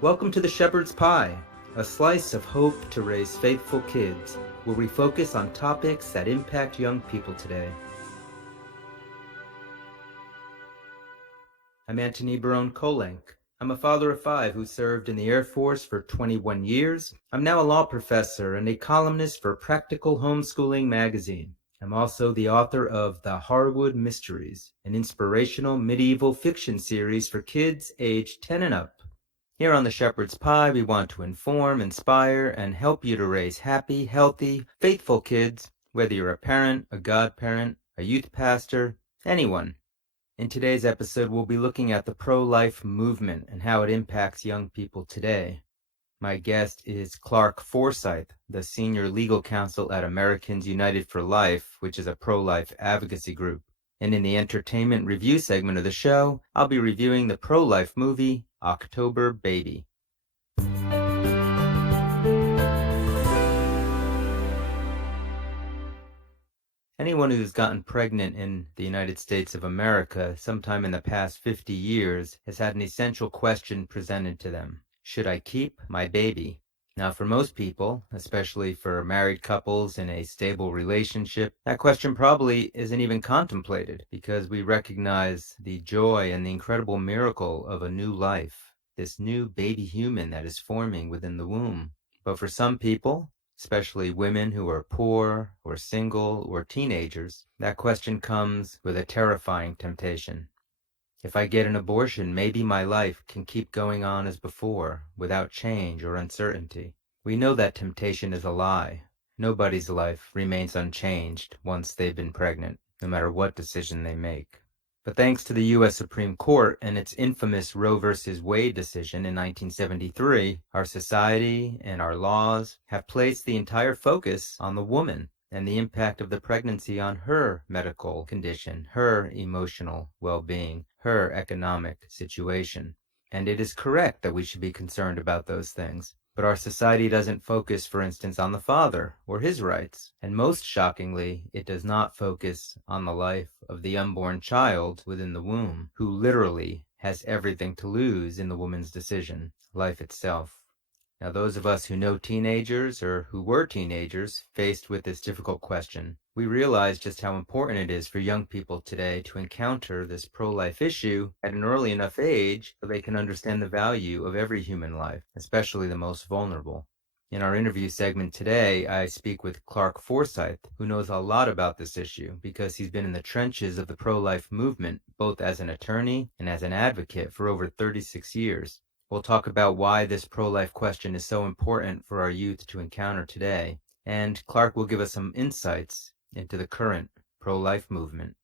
Welcome to the Shepherd's Pie, a slice of hope to raise faithful kids, where we focus on topics that impact young people today. I'm Antony Barone Kolenc. I'm a father of 5 who served in the Air Force for 21 years. I'm now a law professor and a columnist for Practical Homeschooling magazine. I'm also the author of The Harwood Mysteries, an inspirational medieval fiction series for kids aged 10 and up. Here on the Shepherd's Pie, we want to inform, inspire, and help you to raise happy, healthy, faithful kids, whether you're a parent, a godparent, a youth pastor, anyone. In today's episode, we'll be looking at the pro-life movement and how it impacts young people today. My guest is Clarke Forsythe, the senior legal counsel at Americans United for Life, which is a pro-life advocacy group. And in the entertainment review segment of the show, I'll be reviewing the pro-life movie, October Baby. Anyone who's gotten pregnant in the United States of America sometime in the past 50 years has had an essential question presented to them. Should I keep my baby? Now, for most people, especially for married couples in a stable relationship, that question probably isn't even contemplated because we recognize the joy and the incredible miracle of a new life, this new baby human that is forming within the womb. But for some people, especially women who are poor or single or teenagers, that question comes with a terrifying temptation. If I get an abortion, maybe my life can keep going on as before, without change or uncertainty. We know that temptation is a lie. Nobody's life remains unchanged once they've been pregnant, no matter what decision they make. But thanks to the U.S. Supreme Court and its infamous Roe v. Wade decision in 1973, our society and our laws have placed the entire focus on the woman and the impact of the pregnancy on her medical condition, her emotional well-being, her economic situation. And it is correct that we should be concerned about those things. But our society doesn't focus, for instance, on the father or his rights. And most shockingly, it does not focus on the life of the unborn child within the womb, who literally has everything to lose in the woman's decision, life itself. Now, those of us who know teenagers or who were teenagers faced with this difficult question, we realize just how important it is for young people today to encounter this pro-life issue at an early enough age so they can understand the value of every human life, especially the most vulnerable. In our interview segment today, I speak with Clarke Forsythe, who knows a lot about this issue because he's been in the trenches of the pro-life movement, both as an attorney and as an advocate for over 36 years. We'll talk about why this pro-life question is so important for our youth to encounter today, and Clarke will give us some insights into the current pro-life movement.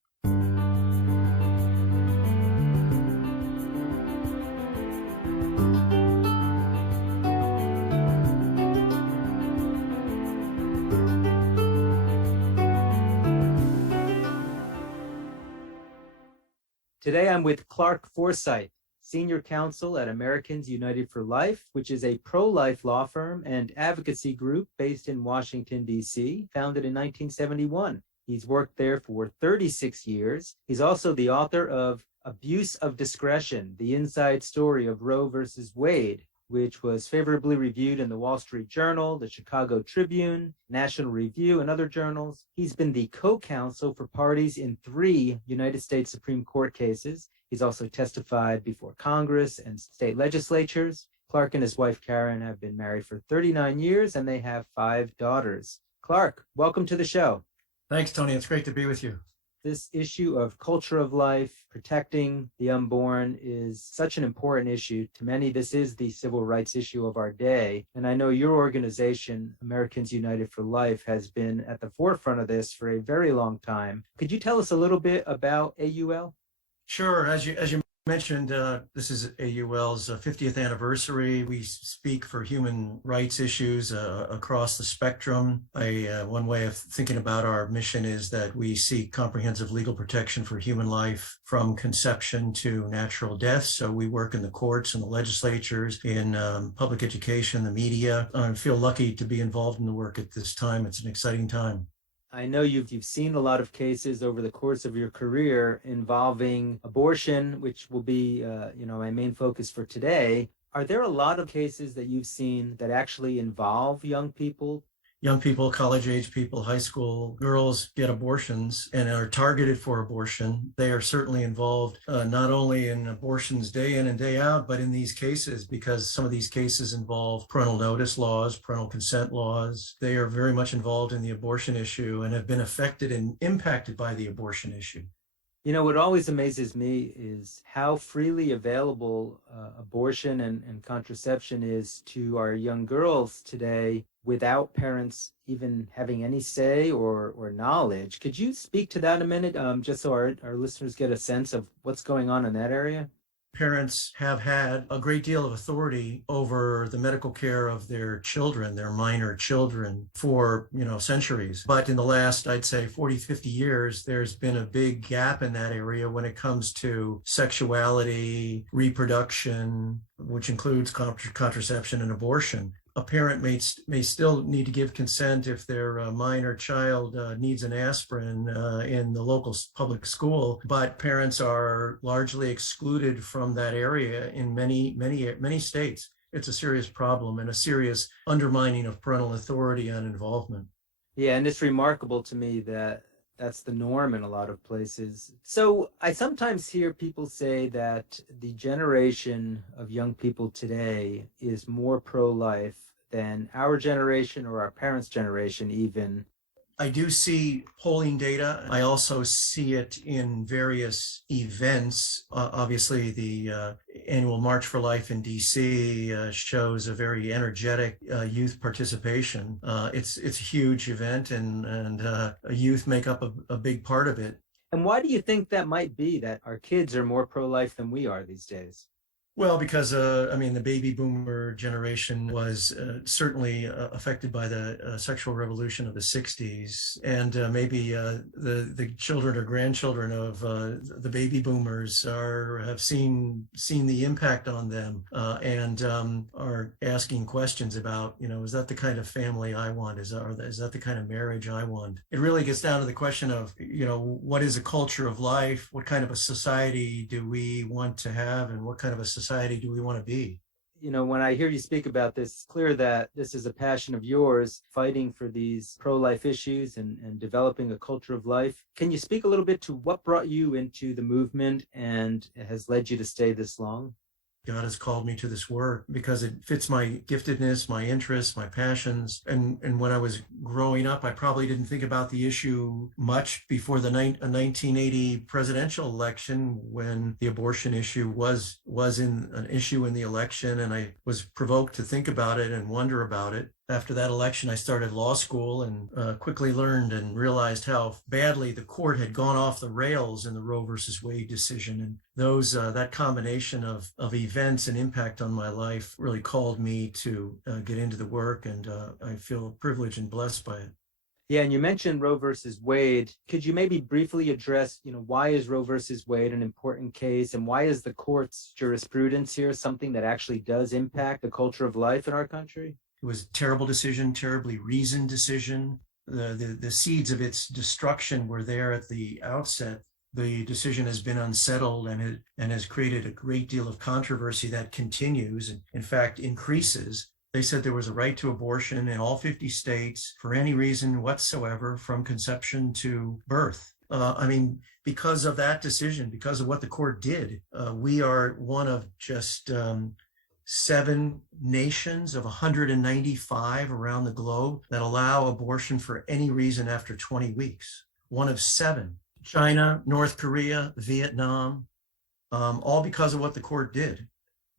Today I'm with Clarke Forsythe, Senior Counsel at Americans United for Life, which is a pro-life law firm and advocacy group based in Washington, D.C., founded in 1971. He's worked there for 36 years. He's also the author of Abuse of Discretion, the Inside Story of Roe v. Wade, which was favorably reviewed in the Wall Street Journal, the Chicago Tribune, National Review, and other journals. He's been the co-counsel for parties in 3 United States Supreme Court cases. He's also testified before Congress and state legislatures. Clarke and his wife, Karen, have been married for 39 years, and they have 5 daughters. Clarke, welcome to the show. Thanks, Tony. It's great to be with you. This issue of culture of life, protecting the unborn, is such an important issue. To many, this is the civil rights issue of our day. And I know your organization, Americans United for Life, has been at the forefront of this for a very long time. Could you tell us a little bit about AUL? Sure. As you mentioned, this is AUL's 50th anniversary. We speak for human rights issues across the spectrum. One way of thinking about our mission is that we seek comprehensive legal protection for human life from conception to natural death. So we work in the courts and the legislatures, in public education, the media. I feel lucky to be involved in the work at this time. It's an exciting time. I know you've seen a lot of cases over the course of your career involving abortion, which will be my main focus for today. Are there a lot of cases that you've seen that actually involve young people? Young people, college age people, high school girls get abortions and are targeted for abortion. They are certainly involved not only in abortions day in and day out, but in these cases, because some of these cases involve parental notice laws, parental consent laws. They are very much involved in the abortion issue and have been affected and impacted by the abortion issue. You know, what always amazes me is how freely available abortion and contraception is to our young girls today without parents even having any say or knowledge. Could you speak to that a minute, just so our listeners get a sense of what's going on in that area? Parents have had a great deal of authority over the medical care of their children, their minor children, for, centuries. But in the last, I'd say 40, 50 years, there's been a big gap in that area when it comes to sexuality, reproduction, which includes contraception and abortion. A parent may still need to give consent if their minor child needs an aspirin in the local public school, but parents are largely excluded from that area in many states. It's a serious problem and a serious undermining of parental authority and involvement. Yeah, and it's remarkable to me that that's the norm in a lot of places. So I sometimes hear people say that the generation of young people today is more pro-life than our generation or our parents' generation even. I do see polling data. I also see it in various events. Obviously, the annual March for Life in DC shows a very energetic youth participation. It's a huge event, and youth make up a big part of it. And why do you think that might be, that our kids are more pro-life than we are these days? Well, because the baby boomer generation was certainly affected by the sexual revolution of the '60s, and maybe the children or grandchildren of the baby boomers have seen the impact on them and are asking questions about, is that the kind of family I want? Is that the kind of marriage I want? It really gets down to the question of, what is a culture of life? What kind of a society do we want to have, and what kind of a society do we want to be? When I hear you speak about this, it's clear that this is a passion of yours, fighting for these pro-life issues and developing a culture of life. Can you speak a little bit to what brought you into the movement and has led you to stay this long? God has called me to this work because it fits my giftedness, my interests, my passions. And when I was growing up, I probably didn't think about the issue much before the 1980 presidential election, when the abortion issue was an issue in the election. And I was provoked to think about it and wonder about it. After that election, I started law school and quickly learned and realized how badly the court had gone off the rails in the Roe versus Wade decision. And that combination of events and impact on my life really called me to get into the work, and I feel privileged and blessed by it. Yeah, and you mentioned Roe versus Wade. Could you maybe briefly address, why is Roe versus Wade an important case, and why is the court's jurisprudence here something that actually does impact the culture of life in our country? It was a terrible decision, terribly reasoned decision. The seeds of its destruction were there at the outset. The decision has been unsettled and has created a great deal of controversy that continues and, in fact, increases. They said there was a right to abortion in all 50 states for any reason whatsoever, from conception to birth. Because of that decision, because of what the court did, we are one of just 7 nations of 195 around the globe that allow abortion for any reason after 20 weeks. One of 7. China, North Korea, Vietnam, all because of what the court did.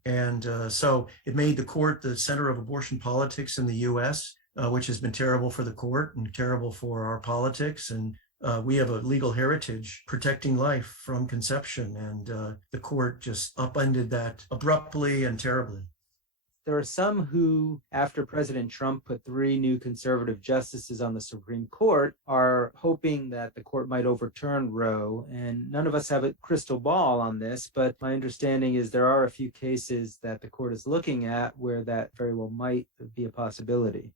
And so it made the court the center of abortion politics in the US, which has been terrible for the court and terrible for our politics. And we have a legal heritage protecting life from conception, and the court just upended that abruptly and terribly. There are some who, after President Trump put 3 new conservative justices on the Supreme Court, are hoping that the court might overturn Roe. And none of us have a crystal ball on this, but my understanding is there are a few cases that the court is looking at where that very well might be a possibility.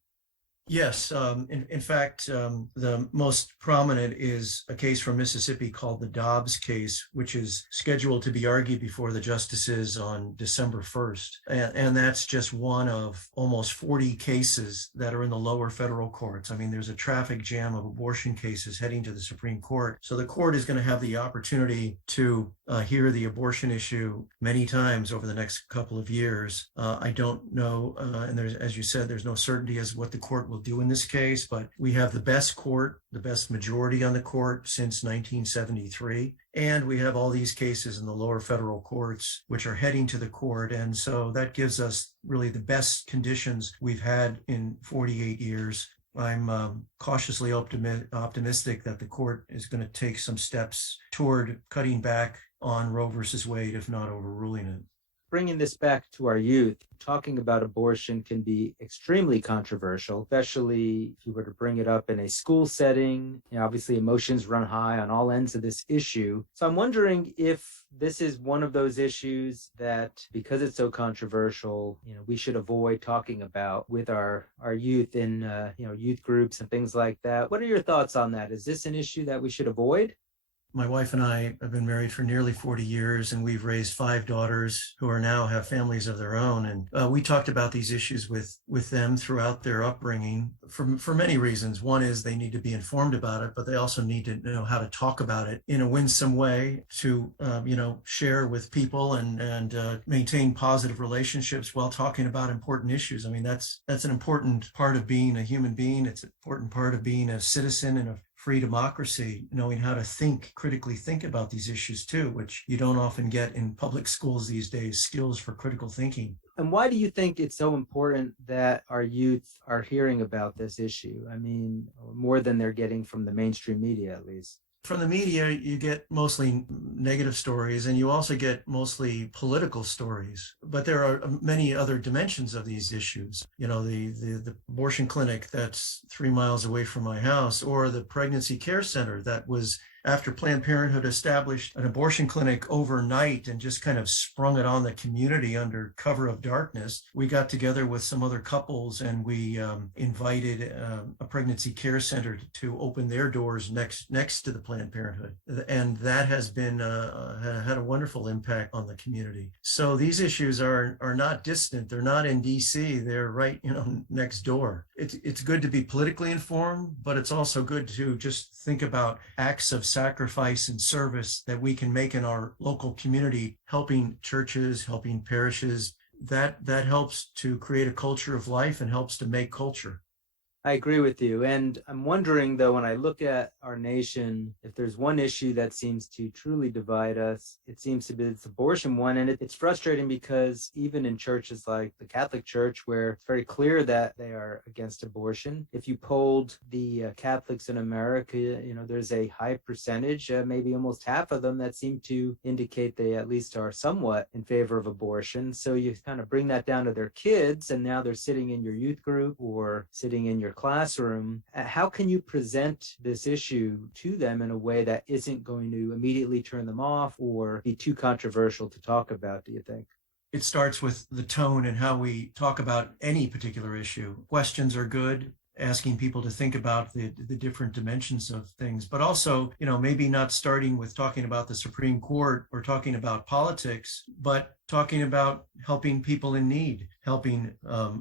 Yes, in fact, the most prominent is a case from Mississippi called the Dobbs case, which is scheduled to be argued before the justices on December 1st. And that's just one of almost 40 cases that are in the lower federal courts. I mean, there's a traffic jam of abortion cases heading to the Supreme Court. So the court is going to have the opportunity to hear the abortion issue many times over the next couple of years. I don't know, and there's, as you said, there's no certainty as to what the court will do in this case, but we have the best court, the best majority on the court since 1973. And we have all these cases in the lower federal courts, which are heading to the court. And so that gives us really the best conditions we've had in 48 years. I'm cautiously optimistic that the court is going to take some steps toward cutting back on Roe versus Wade, if not overruling it. Bringing this back to our youth, talking about abortion can be extremely controversial, especially if you were to bring it up in a school setting. You know, obviously, emotions run high on all ends of this issue. So I'm wondering if this is one of those issues that, because it's so controversial, we should avoid talking about with our youth in youth groups and things like that. What are your thoughts on that? Is this an issue that we should avoid? My wife and I have been married for nearly 40 years, and we've raised 5 daughters who are now have families of their own. And we talked about these issues with them throughout their upbringing for many reasons. One is they need to be informed about it, but they also need to know how to talk about it in a winsome way to, share with people and maintain positive relationships while talking about important issues. I mean, that's an important part of being a human being. It's an important part of being a citizen in a free democracy, knowing how to critically think about these issues too, which you don't often get in public schools these days, skills for critical thinking. And why do you think it's so important that our youth are hearing about this issue? I mean, more than they're getting from the mainstream media, at least. From the media, you get mostly negative stories, and you also get mostly political stories. But there are many other dimensions of these issues. The abortion clinic that's 3 miles away from my house, or the pregnancy care center that was after Planned Parenthood established an abortion clinic overnight and just kind of sprung it on the community under cover of darkness. We got together with some other couples, and we invited a pregnancy care center to open their doors next to the Planned Parenthood. And that has been had a wonderful impact on the community. So these issues are not distant. They're not in DC. They're right, next door. It's good to be politically informed, but it's also good to just think about acts of sacrifice and service that we can make in our local community, helping churches, helping parishes. That helps to create a culture of life and helps to make culture. I agree with you. And I'm wondering, though, when I look at our nation, if there's one issue that seems to truly divide us, it seems to be this abortion one. And it's frustrating because even in churches like the Catholic Church, where it's very clear that they are against abortion, if you polled the Catholics in America, there's a high percentage, maybe almost half of them, that seem to indicate they at least are somewhat in favor of abortion. So you kind of bring that down to their kids, and now they're sitting in your youth group or sitting in your classroom. How can you present this issue to them in a way that isn't going to immediately turn them off or be too controversial to talk about, do you think? It starts with the tone and how we talk about any particular issue. Questions are good, asking people to think about the different dimensions of things, but also, maybe not starting with talking about the Supreme Court or talking about politics, but talking about helping people in need, helping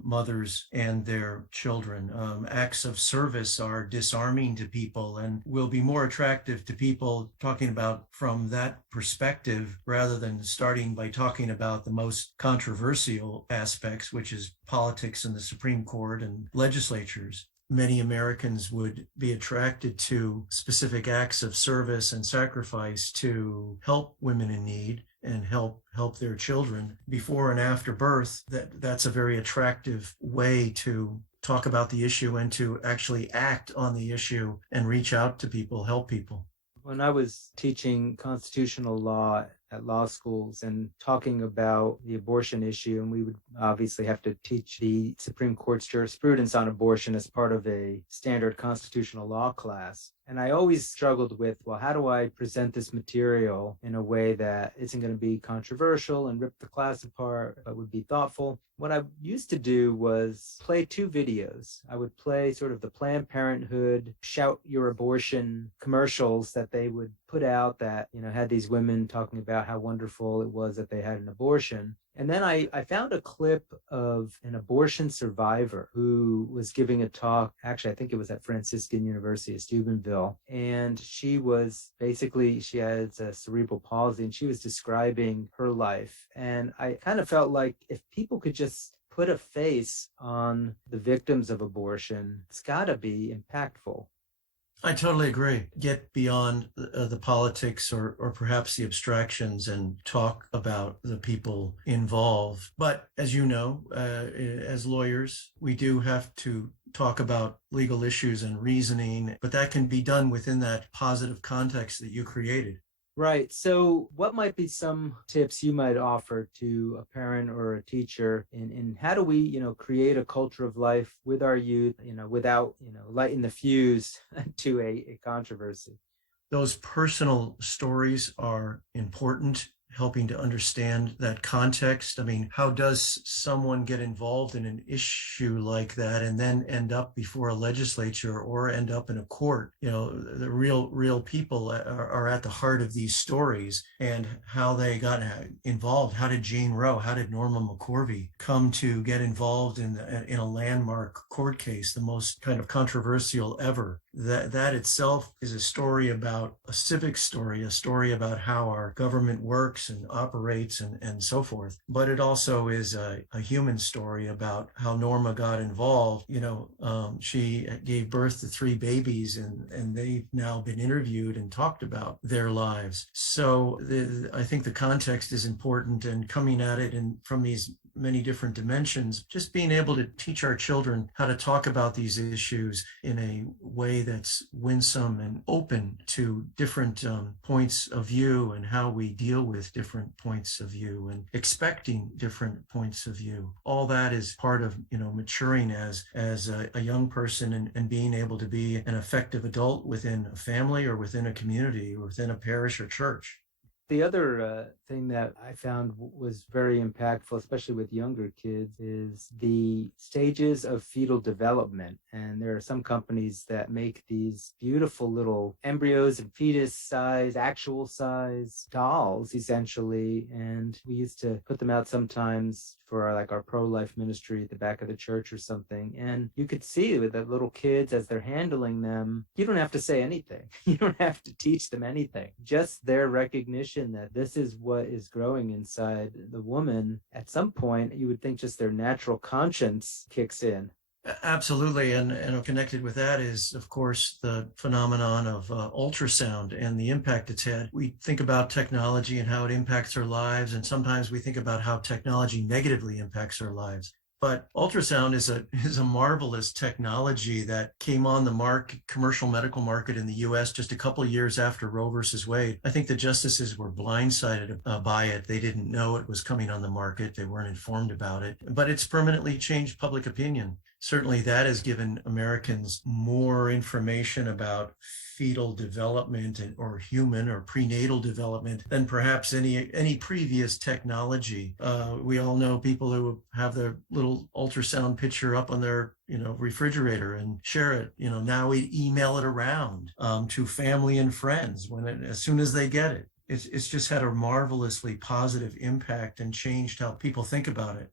mothers and their children. Acts of service are disarming to people and will be more attractive to people talking about from that perspective, rather than starting by talking about the most controversial aspects, which is politics and the Supreme Court and legislatures. Many Americans would be attracted to specific acts of service and sacrifice to help women in need and help their children before and after birth. That's a very attractive way to talk about the issue and to actually act on the issue and reach out to people, help people. When I was teaching constitutional law at law schools and talking about the abortion issue, and we would obviously have to teach the Supreme Court's jurisprudence on abortion as part of a standard constitutional law class. And I always struggled with, well, how do I present this material in a way that isn't going to be controversial and rip the class apart, but would be thoughtful? What I used to do was play two videos. I would play sort of the Planned Parenthood shout your abortion commercials that they would put out that, had these women talking about how wonderful it was that they had an abortion. And then I found a clip of an abortion survivor who was giving a talk. Actually, I think it was at Franciscan University of Steubenville. And she has a cerebral palsy, and she was describing her life. And I kind of felt like if people could just put a face on the victims of abortion, it's got to be impactful. I totally agree. Get beyond the politics or perhaps the abstractions and talk about the people involved. But as you know, as lawyers, we do have to talk about legal issues and reasoning, but that can be done within that positive context that you created. Right. So what might be some tips you might offer to a parent or a teacher in how do we, create a culture of life with our youth, without, lighting the fuse to a controversy? Those personal stories are important, helping to understand that context. I mean, how does someone get involved in an issue like that and then end up before a legislature or end up in a court? The real people are at the heart of these stories, and how they got involved. How did Jane Roe, how did Norma McCorvey come to get involved in a landmark court case, the most kind of controversial ever? That itself is a story about a civic story, a story about how our government works and operates and so forth. But it also is a human story about how Norma got involved. She gave birth to 3 babies, and they've now been interviewed and talked about their lives. So I think the context is important, and coming at it from these many different dimensions, just being able to teach our children how to talk about these issues in a way that's winsome and open to different points of view, and how we deal with different points of view and expecting different points of view. All that is part of, maturing as a young person, and being able to be an effective adult within a family or within a community or within a parish or church. The other thing that I found was very impactful, especially with younger kids, is the stages of fetal development. And there are some companies that make these beautiful little embryos and fetus size, actual size dolls, essentially. And we used to put them out sometimes for our pro-life ministry at the back of the church or something. And you could see with the little kids as they're handling them, you don't have to say anything. You don't have to teach them anything. Just their recognition that this is what is growing inside the woman. At some point, you would think just their natural conscience kicks in. Absolutely. And connected with that is, of course, the phenomenon of ultrasound and the impact it's had. We think about technology and how it impacts our lives, and sometimes we think about how technology negatively impacts our lives. But ultrasound is a marvelous technology that came on the commercial medical market in the U.S. just a couple of years after Roe versus Wade. I think the justices were blindsided by it. They didn't know it was coming on the market. They weren't informed about it. But it's permanently changed public opinion. Certainly that has given Americans more information about fetal development or human or prenatal development than perhaps any previous technology. We all know people who have their little ultrasound picture up on their refrigerator and share it. Now we email it around to family and friends as soon as they get it. It's just had a marvelously positive impact and changed how people think about it.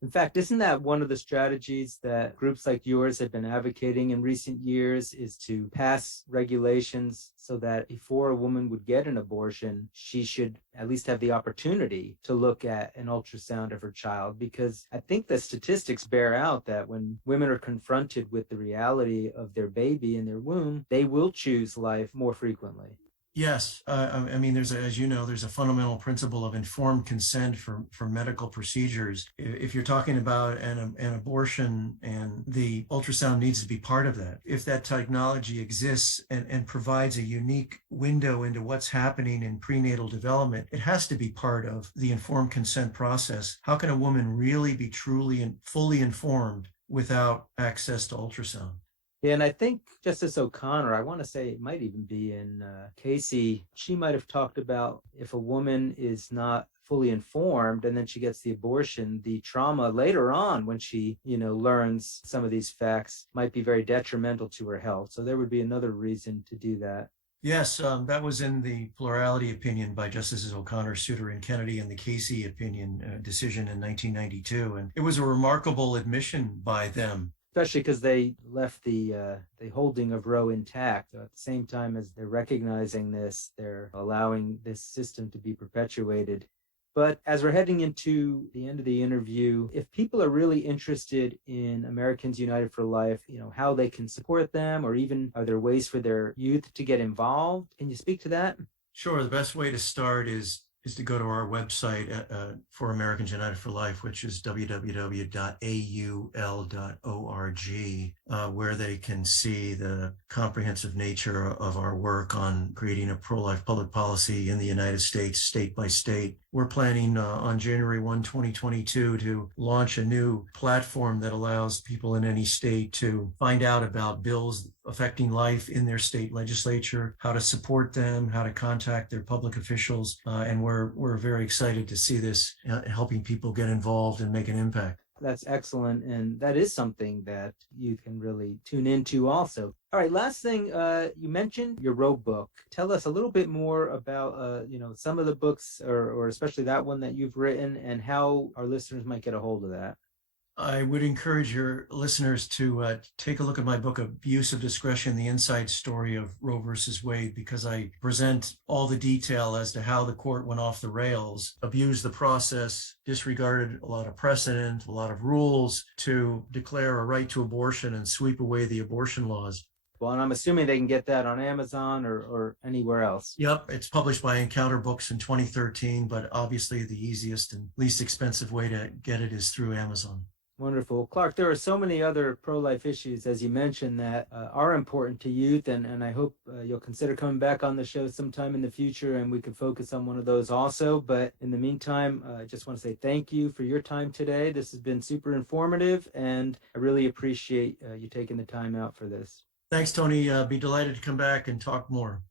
In fact, isn't that one of the strategies that groups like yours have been advocating in recent years, is to pass regulations so that before a woman would get an abortion, she should at least have the opportunity to look at an ultrasound of her child? Because I think the statistics bear out that when women are confronted with the reality of their baby in their womb, they will choose life more frequently. Yes, I mean, there's a fundamental principle of informed consent for medical procedures. If you're talking about an abortion, and the ultrasound needs to be part of that, if that technology exists and provides a unique window into what's happening in prenatal development, it has to be part of the informed consent process. How can a woman really be truly and fully informed without access to ultrasound? Yeah, and I think Justice O'Connor, I want to say it might even be in Casey, she might have talked about if a woman is not fully informed, and then she gets the abortion, the trauma later on when she, learns some of these facts might be very detrimental to her health. So there would be another reason to do that. Yes, that was in the plurality opinion by Justices O'Connor, Souter, and Kennedy, and the Casey opinion decision in 1992. And it was a remarkable admission by them. Especially because they left the holding of Roe intact. At the same time as they're recognizing this, they're allowing this system to be perpetuated. But as we're heading into the end of the interview, if people are really interested in Americans United for Life, how they can support them, or even are there ways for their youth to get involved? Can you speak to that? Sure. The best way to start is to go to our website for Americans United for Life, which is www.aul.org, where they can see the comprehensive nature of our work on creating a pro-life public policy in the United States, state by state. We're planning on January 1, 2022 to launch a new platform that allows people in any state to find out about bills affecting life in their state legislature, how to support them, how to contact their public officials. And we're very excited to see this helping people get involved and make an impact. That's excellent. And that is something that you can really tune into also. All right, last thing, you mentioned your Roe book. Tell us a little bit more about, some of the books or especially that one that you've written and how our listeners might get a hold of that. I would encourage your listeners to take a look at my book, Abuse of Discretion, the Inside Story of Roe versus Wade, because I present all the detail as to how the court went off the rails, abused the process, disregarded a lot of precedent, a lot of rules to declare a right to abortion and sweep away the abortion laws. Well, and I'm assuming they can get that on Amazon or anywhere else. Yep, it's published by Encounter Books in 2013, but obviously the easiest and least expensive way to get it is through Amazon. Wonderful. Clarke, there are so many other pro-life issues, as you mentioned, that are important to youth, and I hope you'll consider coming back on the show sometime in the future, and we can focus on one of those also. But in the meantime, I just want to say thank you for your time today. This has been super informative, and I really appreciate you taking the time out for this. Thanks, Tony. Be delighted to come back and talk more.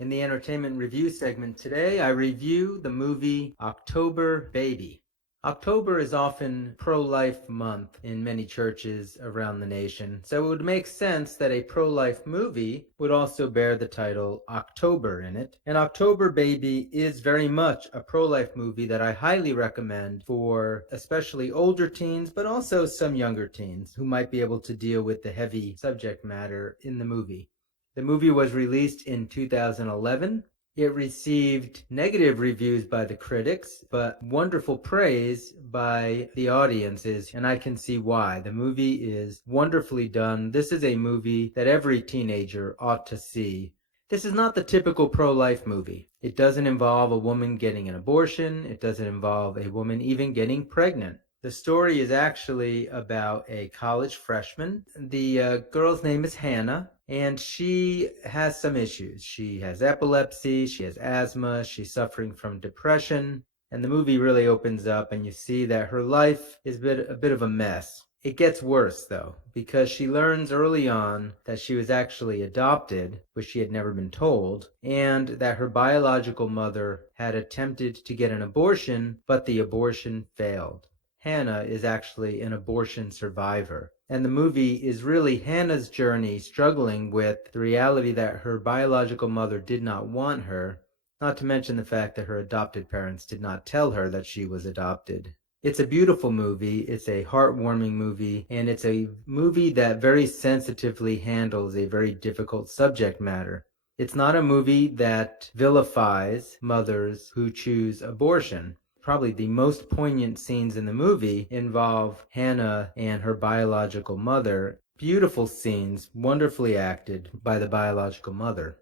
In the entertainment review segment today, I review the movie October Baby. October is often pro-life month in many churches around the nation, so it would make sense that a pro-life movie would also bear the title October in it. And October Baby is very much a pro-life movie that I highly recommend for especially older teens, but also some younger teens who might be able to deal with the heavy subject matter in the movie. The movie was released in 2011. It received negative reviews by the critics, but wonderful praise by the audiences, and I can see why. The movie is wonderfully done. This is a movie that every teenager ought to see. This is not the typical pro-life movie. It doesn't involve a woman getting an abortion. It doesn't involve a woman even getting pregnant. The story is actually about a college freshman. The girl's name is Hannah, and she has some issues. She has epilepsy, she has asthma, she's suffering from depression, and the movie really opens up and you see that her life is a bit of a mess. It gets worse, though, because she learns early on that she was actually adopted, which she had never been told, and that her biological mother had attempted to get an abortion, but the abortion failed. Hannah is actually an abortion survivor. And the movie is really Hannah's journey struggling with the reality that her biological mother did not want her, not to mention the fact that her adopted parents did not tell her that she was adopted. It's a beautiful movie, it's a heartwarming movie, and it's a movie that very sensitively handles a very difficult subject matter. It's not a movie that vilifies mothers who choose abortion. Probably the most poignant scenes in the movie involve Hannah and her biological mother. Beautiful scenes, wonderfully acted by the biological mother.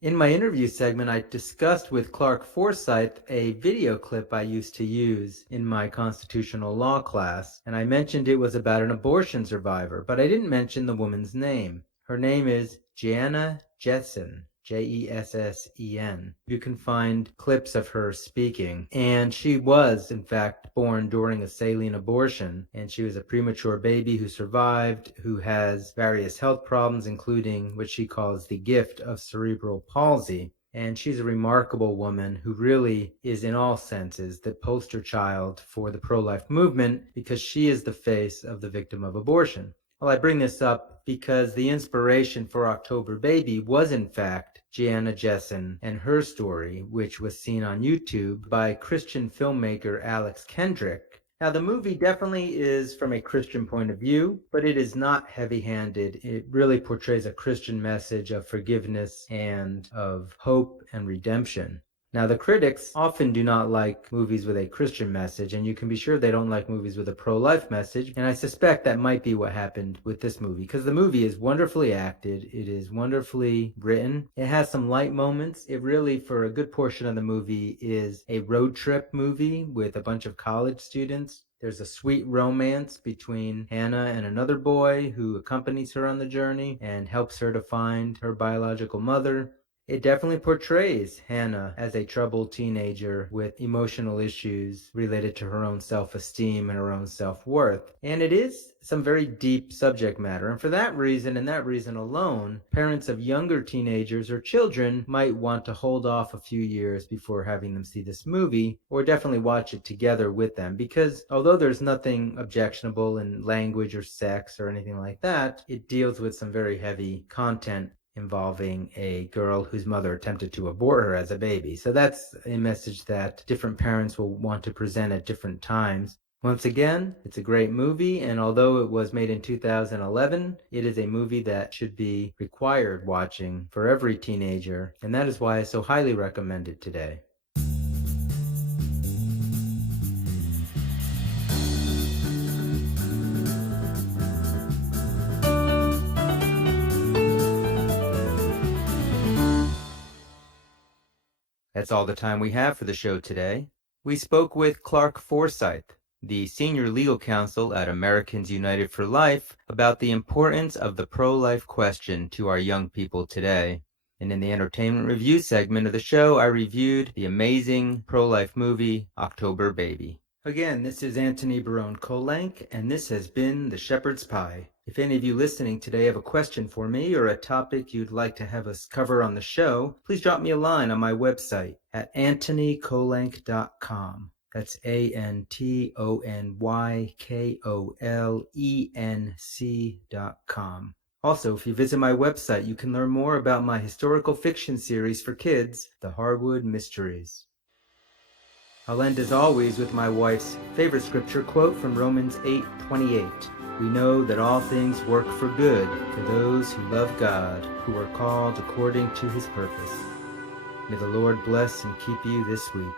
In my interview segment, I discussed with Clarke Forsythe a video clip I used to use in my constitutional law class, and I mentioned it was about an abortion survivor, but I didn't mention the woman's name. Her name is Gianna Jessen. Jessen. You can find clips of her speaking. And she was, in fact, born during a saline abortion. And she was a premature baby who survived, who has various health problems, including what she calls the gift of cerebral palsy. And she's a remarkable woman who really is, in all senses, the poster child for the pro-life movement because she is the face of the victim of abortion. Well, I bring this up because the inspiration for October Baby was, in fact, Jessen and her story, which was seen on YouTube by Christian filmmaker Alex Kendrick. Now, the movie definitely is from a Christian point of view, but it is not heavy-handed. It really portrays a Christian message of forgiveness and of hope and redemption. Now, the critics often do not like movies with a Christian message, and you can be sure they don't like movies with a pro-life message, and I suspect that might be what happened with this movie, because the movie is wonderfully acted, it is wonderfully written, it has some light moments, it really, for a good portion of the movie, is a road trip movie with a bunch of college students. There's a sweet romance between Hannah and another boy who accompanies her on the journey and helps her to find her biological mother. It definitely portrays Hannah as a troubled teenager with emotional issues related to her own self-esteem and her own self-worth. And it is some very deep subject matter. And for that reason, and that reason alone, parents of younger teenagers or children might want to hold off a few years before having them see this movie, or definitely watch it together with them. Because although there's nothing objectionable in language or sex or anything like that, it deals with some very heavy content involving a girl whose mother attempted to abort her as a baby. So that's a message that different parents will want to present at different times. Once again, it's a great movie, and although it was made in 2011, it is a movie that should be required watching for every teenager, and that is why I so highly recommend it today. That's all the time we have for the show today. We spoke with Clarke Forsythe, the senior legal counsel at Americans United for Life, about the importance of the pro-life question to our young people today. And in the entertainment review segment of the show, I reviewed the amazing pro-life movie, October Baby. Again, this is Antony Barone Kolenc, and this has been The Shepherd's Pie. If any of you listening today have a question for me or a topic you'd like to have us cover on the show, please drop me a line on my website at antonykolenc.com. That's ANTONYKOLENC.com. Also, if you visit my website, you can learn more about my historical fiction series for kids, The Harwood Mysteries. I'll end as always with my wife's favorite scripture quote from Romans 8:28. We know that all things work for good for those who love God, who are called according to his purpose. May the Lord bless and keep you this week.